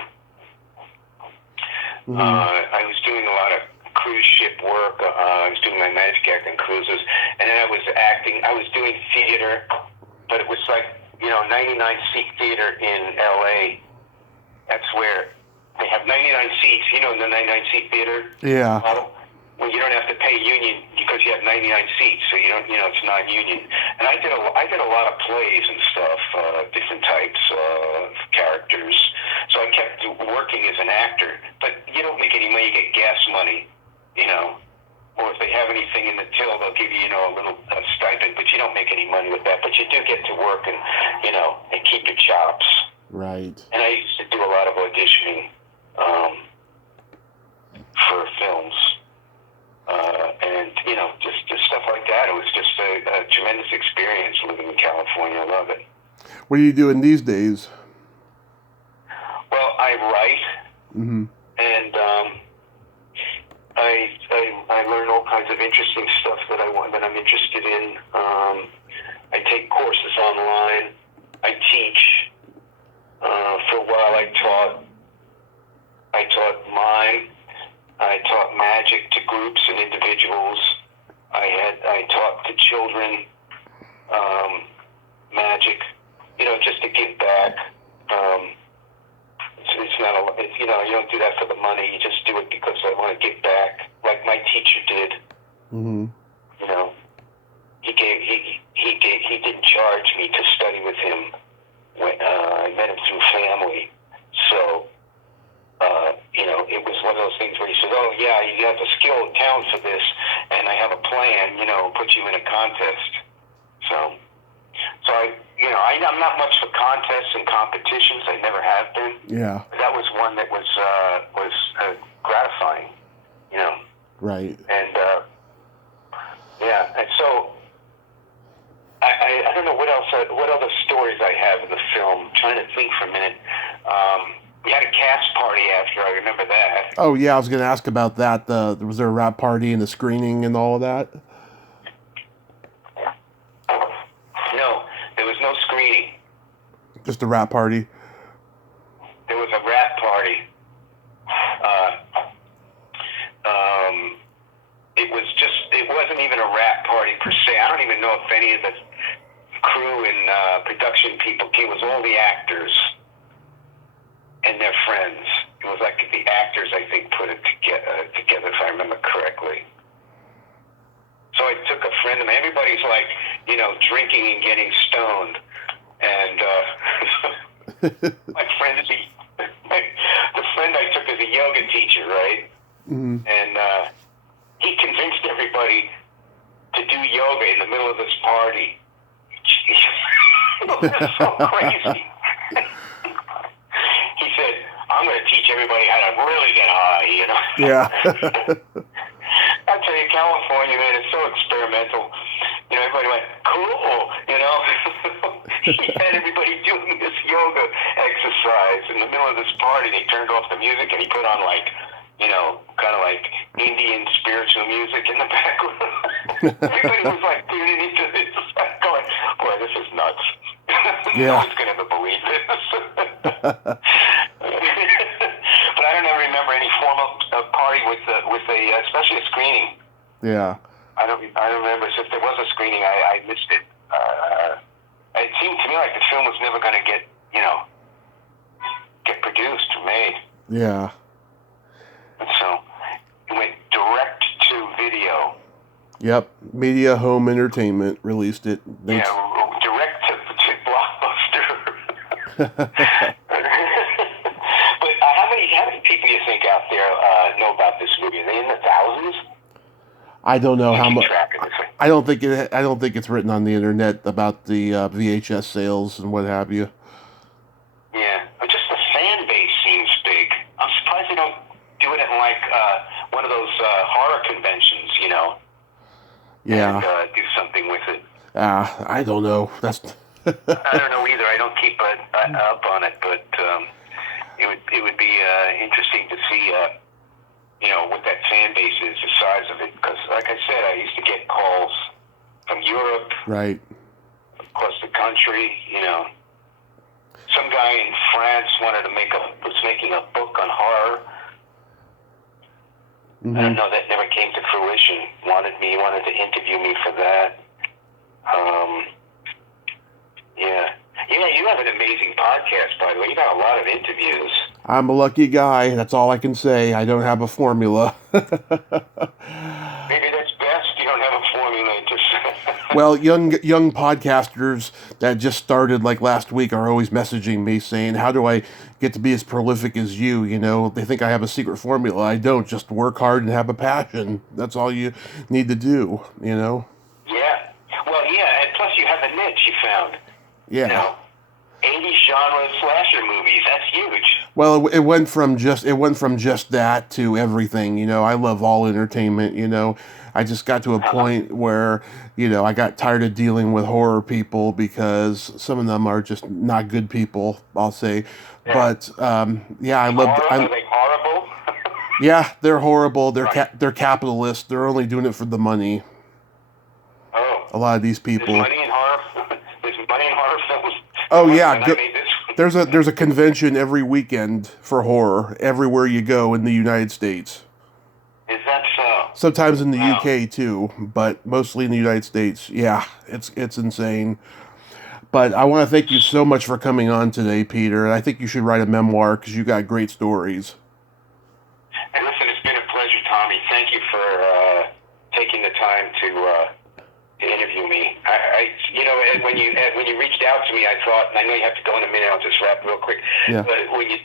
Mm-hmm. I was doing a lot of cruise ship work. I was doing my magic acting cruises, and then I was acting. I was doing theater, but it was like 99-seat theater in LA. That's where they have 99 seats. The 99-seat theater. Yeah. Model. Well, you don't have to pay union because you have 99 seats, so you don't. It's non-union. And I did a lot of plays and stuff, different types of characters. So I kept working as an actor, but you don't make any money. You get gas money, or if they have anything in the till, they'll give you, a little stipend, but you don't make any money with that. But you do get to work and, and keep your chops. Right. And I used to do a lot of auditioning for films. And, just stuff like that. It was just a tremendous experience living in California. I love it. What are you doing these days? Well, I write, mm-hmm. and I learn all kinds of interesting stuff that I'm interested in. I take courses online. I teach. For a while, I taught mime. I taught magic to groups and individuals. I taught to children magic, just to give back. It's not a, you don't do that for the money. You just do it because I want to give back, like my teacher did. Mm-hmm. He didn't charge me to study with him. When I met him through family, so. It was one of those things where he said, oh, yeah, you have the skill and talent for this, and I have a plan, put you in a contest. So I'm not much for contests and competitions. I never have been. Yeah. But that was one that was gratifying, Right. And, and so I don't know what else, what other stories I have in the film. I'm trying to think for a minute. We had a cast party after, I remember that. Oh, yeah, I was going to ask about that. Was there a rap party and the screening and all of that? No, there was no screening. Just a rap party? There was a rap party. It wasn't even a rap party per se. I don't even know if any of the crew and production people came. It was all the actors and their friends. It was like the actors, I think, put it together, if I remember correctly. So I took a friend of mine. Everybody's like, drinking and getting stoned. And my friend the friend I took is a yoga teacher, right? Mm-hmm. And he convinced everybody to do yoga in the middle of this party. It was so crazy. He said, I'm going to teach everybody how to really get high, Yeah. I tell you, California, man, it's so experimental. Everybody went, cool, He had everybody doing this yoga exercise in the middle of this party. They turned off the music, and he put on, kind of like Indian spiritual music in the background. Everybody was like tuning into this, going, boy, this is nuts. No Yeah. one's going to ever believe this. But I don't ever remember any formal party with especially a screening. Yeah. I don't remember. So if there was a screening, I missed it. It seemed to me like the film was never going to get produced or made. Yeah. And so it went direct to video. Yep. Media Home Entertainment released it. Direct to Blockbuster. But how many people do you think out there know about this movie? Are they in the thousands? I don't know how much. Track of this thing. I don't think it's written on the internet about the VHS sales and what have you. Yeah, but just the fan base seems big. I'm surprised they don't do it at like one of those horror conventions, Yeah. And do something with it. I don't know. That's. I don't know either. I don't keep up on it, but it would be interesting to see, what that fan base is, the size of it. Because, like I said, I used to get calls from Europe, Right. across the country. Some guy in France was making a book on horror. Mm-hmm. I don't know, that never came to fruition. He wanted to interview me for that. Yeah. You have an amazing podcast, by the way. You got a lot of interviews. I'm a lucky guy. That's all I can say. I don't have a formula. Maybe that's best. You don't have a formula. Well, young podcasters that just started like last week are always messaging me saying, how do I get to be as prolific as you? They think I have a secret formula. I don't. Just work hard and have a passion. That's all you need to do, Yeah. Well, yeah, and plus you have a niche you found. Yeah. 80 genre slasher movies. That's huge. Well, it went from just that to everything. I love all entertainment. I just got to a point where I got tired of dealing with horror people because some of them are just not good people, I'll say. Yeah. But I love. Are they horrible? Yeah, they're horrible. They're capitalists. They're only doing it for the money. Oh. A lot of these people. There's money in horror. There's money in horror films. Oh yeah, there's a convention every weekend for horror everywhere you go in the United States. Is that so? Sometimes in the UK too, but mostly in the United States. Yeah, it's insane. But I want to thank you so much for coming on today, Peter. I think you should write a memoir because you got great stories. And listen, it's been a pleasure, Tommy. Thank you for taking the time to interview me. When you reached out to me, I thought, and I know you have to go in a minute. I'll just wrap real quick. Yeah. But when you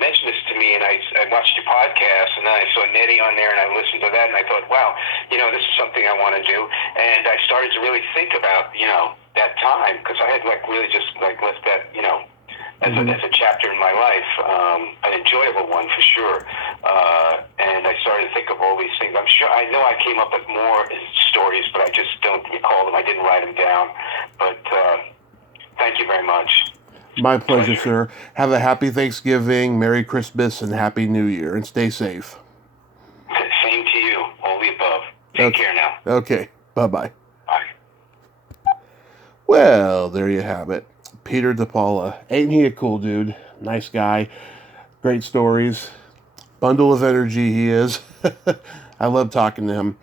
mentioned this to me, and I watched your podcast, and then I saw Nettie on there, and I listened to that, and I thought, wow, this is something I want to do. And I started to really think about that time, because I had really just left that as a chapter in my life, an enjoyable one for sure. And I started to think of all these things. I know I came up with more stories, but I just don't recall them. I didn't write them down. But thank you very much. My pleasure, sir. Have a happy Thanksgiving, Merry Christmas, and Happy New Year, and stay safe. Same to you. All the above. Take care now. Okay. Bye-bye. Bye. Well, there you have it. Peter DePaula. Ain't he a cool dude? Nice guy. Great stories. Bundle of energy he is. I love talking to him.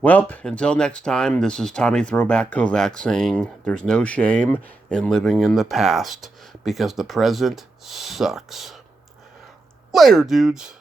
Well, until next time, this is Tommy Throwback Kovac saying there's no shame in living in the past because the present sucks. Later, dudes.